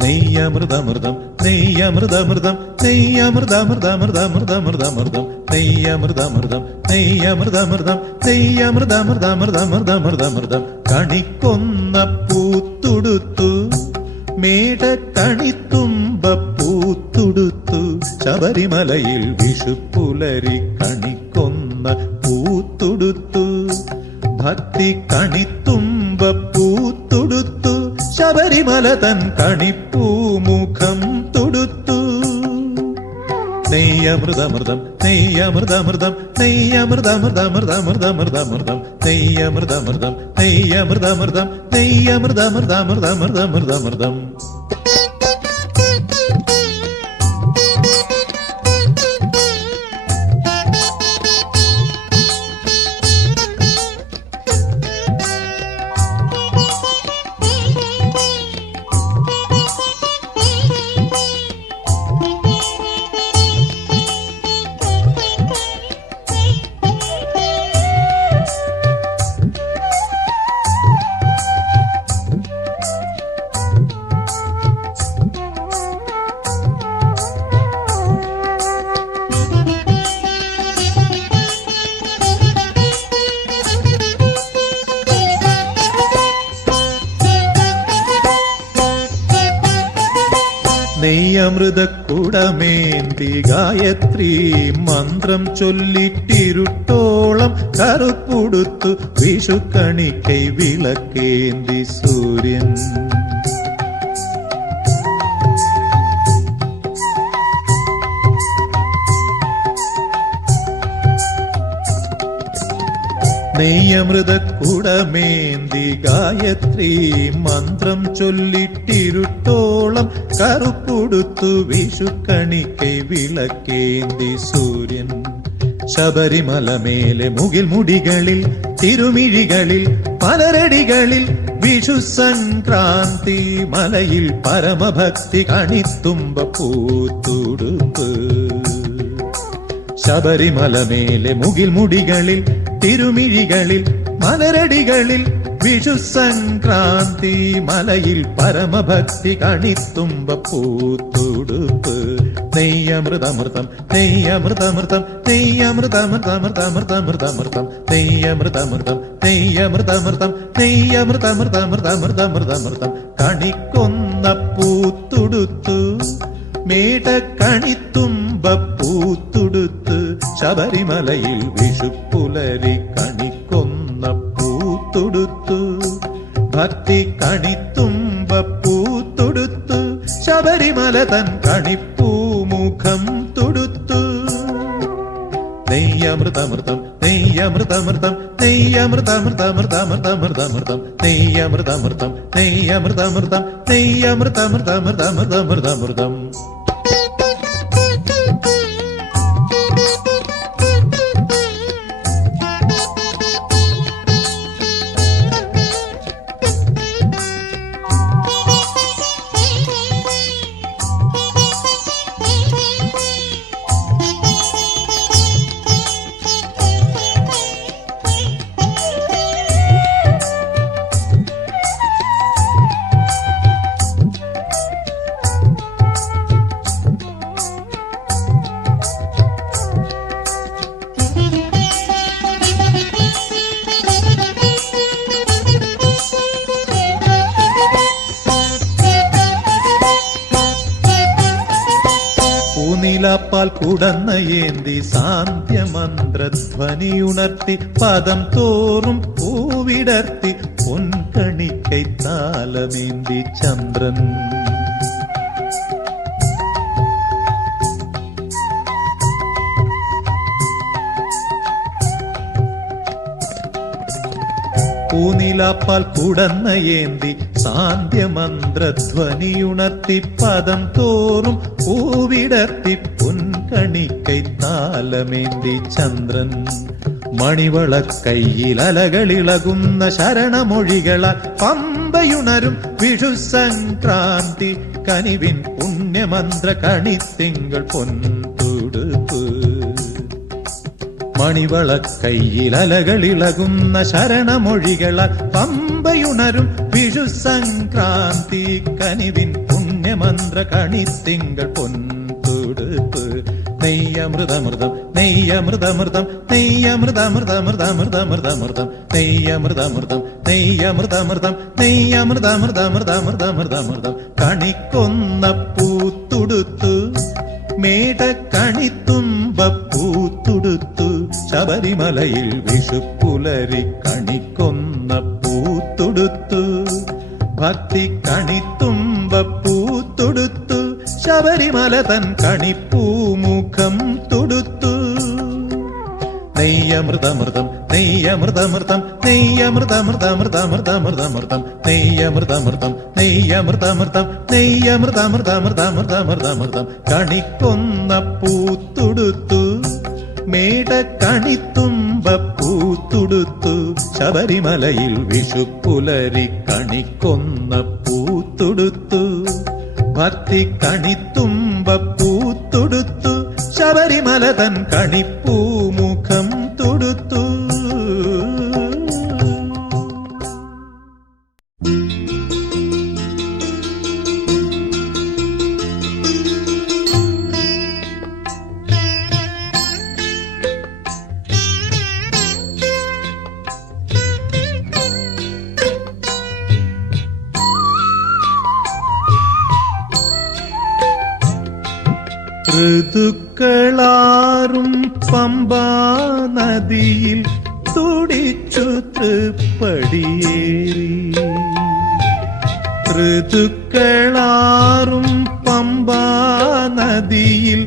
നെയ്യമൃതമൃതം നെയ്യമൃതമൃതം നെയ്യമൃതമൃതമൃതമൃതമൃതമൃതമൃതം നെയ്യമൃതമൃതം നെയ്യമൃതമൃതം നെയ്യമൃതമൃതമൃതമൃതമൃതമൃതം കണിക്കൊന്ന പൂത്തുടുത്തു മേടക്കണിത്തുമ്പ പൂത്തുടുത്തു ശബരിമലയിൽ വിഷുപ്പുലരി കണിക്കൊന്ന പൂത്തുടുത്തു ഭക്തി കണിത്തുമ്പ പൂത്തുടുത്തു ശബരിമല തൻ കണിപ്പൂമുഖം തൊടുത്തു നെയ്യമൃതമൃതം നെയ്യമൃതമൃതം നെയ്യമൃതമൃതമൃതമൃതമൃതമൃതമൃതം നെയ്യമൃതമൃതം നെയ്യമൃതമൃതം നെയ്യമൃതമൃതമൃതമൃതമൃതമൃതം നെയ്യമൃതക്കുടമേന്തി ഗായത്രി മന്ത്രം ചൊല്ലിട്ടിരുട്ടോളം കറുപ്പുടുത്തു വിഷുക്കണിക്കൈ വിളക്കേന്തി സൂര്യൻ നെയ്യമൃതക്കുടമേന്തി ഗായത്രി മന്ത്രം ചൊല്ലിട്ടിരുട്ടോളം കറുപ്പുടുത്തു വിഷുക്കണിക്കൈ വിളക്കേന്തി സൂര്യൻ ശബരിമല മേലെ മുകിൽ മുടികളിൽ തിരുമിഴികളിൽ പലരടികളിൽ വിഷു സംക്രാന്തി മലയിൽ പരമഭക്തി കണിത്തുമ്പ പൂത്തുടുപ്പ് ശബരിമല മേലെ മുകിൽ മുടികളിൽ തിരുമിഴികളിൽ മലരടികളിൽ വിഷു സംക്രാന്തി മലയിൽ പരമഭക്തി കണിത്തുമ്പ പൂത്തുടുപ്പ് നെയ്യമൃതമൃതം നെയ്യമൃതമൃതം നെയ്യമൃതമൃതമൃതമൃതമൃതമൃതമൃതം നെയ്യമൃതമൃതം നെയ്യമൃതമൃതം നെയ്യമൃതമൃതമൃതമൃതമൃതമൃതം കണിക്കൊന്ന പൂത്തുടുത്തു മേടക്കണിത്തുമ്പ പൂത്തുടുത്ത് ശബരിമലയിൽ വിഷുപ്പുലരി കണിക്കൊന്ന പൂത്തുടുത്തു ഭക്തി കണിത്തുമ്പ പൂത്തുടുത്തു ശബരിമല തൻ കണിപ്പൂമുഖം തൊടുത്തു നെയ്യമൃതമൃതം നെയ്യമൃതമൃതം നെയ്യമൃതമൃതമൃതമൃതമൃതമൃതമൃതം നെയ്യമൃതമൃതം നെയ്യമൃതമൃതം നെയ്യമൃതമൃതമൃതമൃതമൃതമൃതം പൂനിലാപ്പാൽ കുടന്ന ഏന്തി സാന്ധ്യമന്ത്രധ്വനിയുണർത്തി പദം തോറും പൂവിടർത്തി പൊൻകണിക്കൈ താലമേന്തി ചന്ദ്രൻ പൂനിലാപ്പാൽ കുടന്ന ഏന്തി സാന്ധ്യമന്ത്രധ്വനിയുണർത്തി പദം തോറും പൂവിടർത്തി പൊൻകണി പൊൻകണിക്കൈ താലമേന്തി ചന്ദ്രൻ മണിവളക്കൈയിൽ അലകളിളകുന്ന ശരണമൊഴികളാൽ പമ്പയുണരും വിഷു സംക്രാന്തി കനിവിൻ പുണ്യമന്ത്ര കണിത്തിങ്കൾ പൊൻതുടുപ്പ് മണിവളക്കൈയിൽ അലകളിളകുന്ന ശരണമൊഴികളാൽ പമ്പയുണരും വിഷു സംക്രാന്തി കനിവിൻ പുണ്യമന്ത്ര കണിത്തിങ്കൾ പൊൻതുടുപ്പ് നെയ്യമൃതമൃതം നെയ്യമൃതമൃതം നെയ്യമൃതമൃതമൃതമൃതമൃതമൃതമൃതം നെയ്യമൃതമൃതം നെയ്യമൃതമൃതം നെയ്യമൃതമൃതമൃതമൃതമൃതമൃതം കണിക്കൊന്ന പൂത്തുടുത്തു മേടക്കണിത്തുമ്പ പൂത്തുടുത്തു ശബരിമലയിൽ വിഷുപ്പുലരി കണിക്കൊന്ന പൂത്തുടുത്തു ഭക്തി കണിത്തുമ്പ പൂത്തുടുത്തു ശബരിമല തൻ കണിപ്പൂമുഖം തുടുത്തു നെയ്യമൃതമൃതം നെയ്യമൃതമൃതം നെയ്യമൃതമൃതമൃതമൃതമൃതമൃതമൃതം നെയ്യമൃതമൃതം നെയ്യമൃതമൃതം നെയ്യമൃതമൃതമൃതമൃതമൃതമൃതം കണിക്കൊന്ന പൂത്തുടുത്തു മേടക്കണിത്തുമ്പ പൂത്തുടുത്തു ശബരിമലയിൽ വിഷുപ്പുലരി കണിക്കൊന്ന പൂത്തുടുത്തു ഭക്തി കണിത്തുമ്പ പൂത്തുടുത്തു ശബരിമല തൻ കണിപ്പൂമുഖം തുടുത്തു ഋതുക്കളാറും പമ്പാ നദിയിൽ തുടിച്ചു തൃപ്പടിയേറി ഋതുക്കളാറും പമ്പാ നദിയിൽ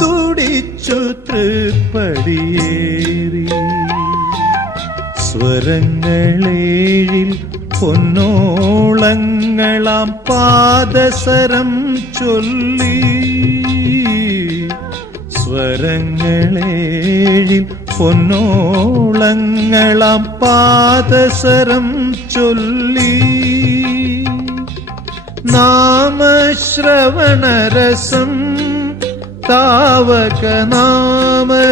തുടിച്ചു തൃപ്പടിയേറി സ്വരങ്ങളേഴിൽ പൊന്നോളങ്ങളാം പാദസരം ചൊല്ലി സ്വരങ്ങളേഴിൽ പൊന്നോളങ്ങളാം പാദസരം ചൊല്ലി നാമശ്രവണരസം താവക നാമശ്രവണരസം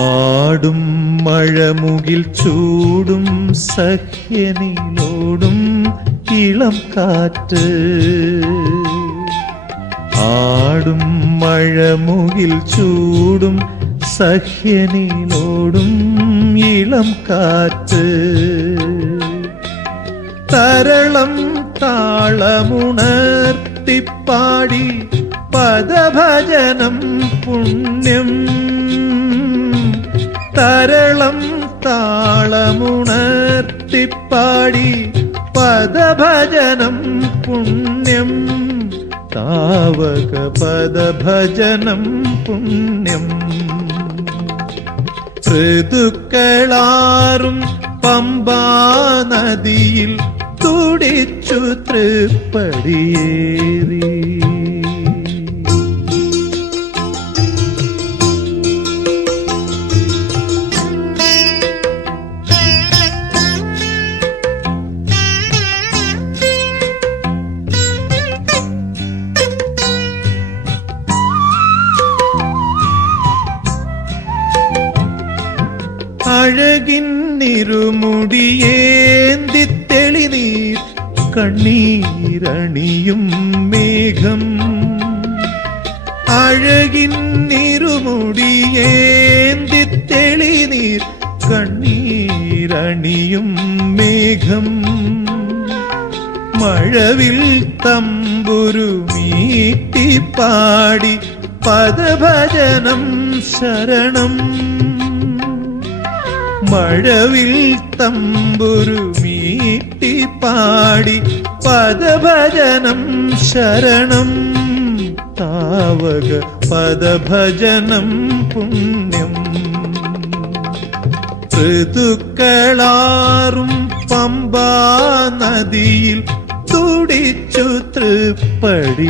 ആടും മഴമുകിൽ ചൂടും സഖ്യനിലോടും ഇളം കാറ്റ് ആടും മഴമുകിൽ ചൂടും സഖ്യനിലോടും ഇളം കാറ്റ് തരളം താളമുണർത്തിപ്പാടി പദഭജനം പുണ്യം തരളം താളമുണർത്തിപ്പാടി പദഭജനം പുണ്യം താവക പദഭജനം പുണ്യം ഋതുക്കളാറും പമ്പാ നദിയിൽ തുടിച്ചു തൃപ്പടിയേറി അഴകിന്നിരുമുടിയേന്തി തെളിനീർ കണ്ണീരണിയും മേഘം അഴകിന്നിരുമുടിയേന്തി തെളിനീർ കണ്ണീരണിയും മേഘം മഴവിൽ തമ്പുരു മീട്ടിപ്പാടി പദഭജനം ശരണം മഴവിൽ തമ്പുരു മീട്ടി പാടി പദഭജനം ശരണം താവക പദഭജനം പുണ്യം ഋതുക്കളാറും പമ്പാ നദിയിൽ തുടിച്ചു തൃപ്പടിയേറി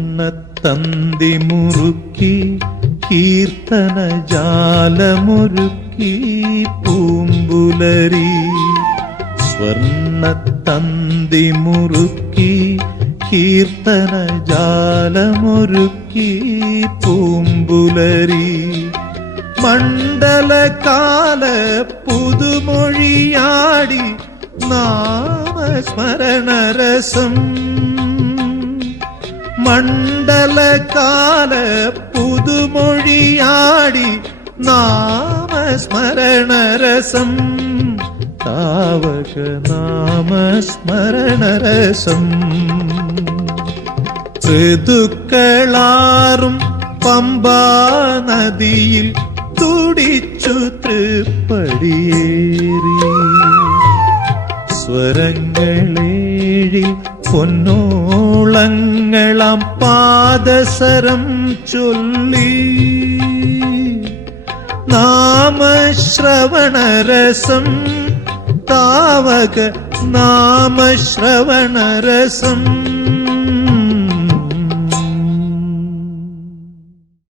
സ്വർണത്തന്തി മുറുക്കി കീർത്തന ജാലമൊരുക്കി പൂമ്പുലരി സ്വർണത്തന്തി മുറുക്കി കീർത്തന ജാലമൊരുക്കി പൂമ്പുലരി മണ്ഡലകാല പുതുമൊഴിയാടി നാമസ്മരണരസം മണ്ഡലകാല പുതുമൊഴിയാടി നാമസ്മരണരസം താവക നാമസ്മരണരസം ഋതുക്കളാറും പമ്പാ നദിയിൽ തുടിച്ചു തൃപ്പടിയേറി സ്വരങ്ങളേഴിൽ പൊന്നോളങ്ങളാം പാദസരം ചൊല്ലി നാമശ്രവണരസം താവക നാമശ്രവണരസം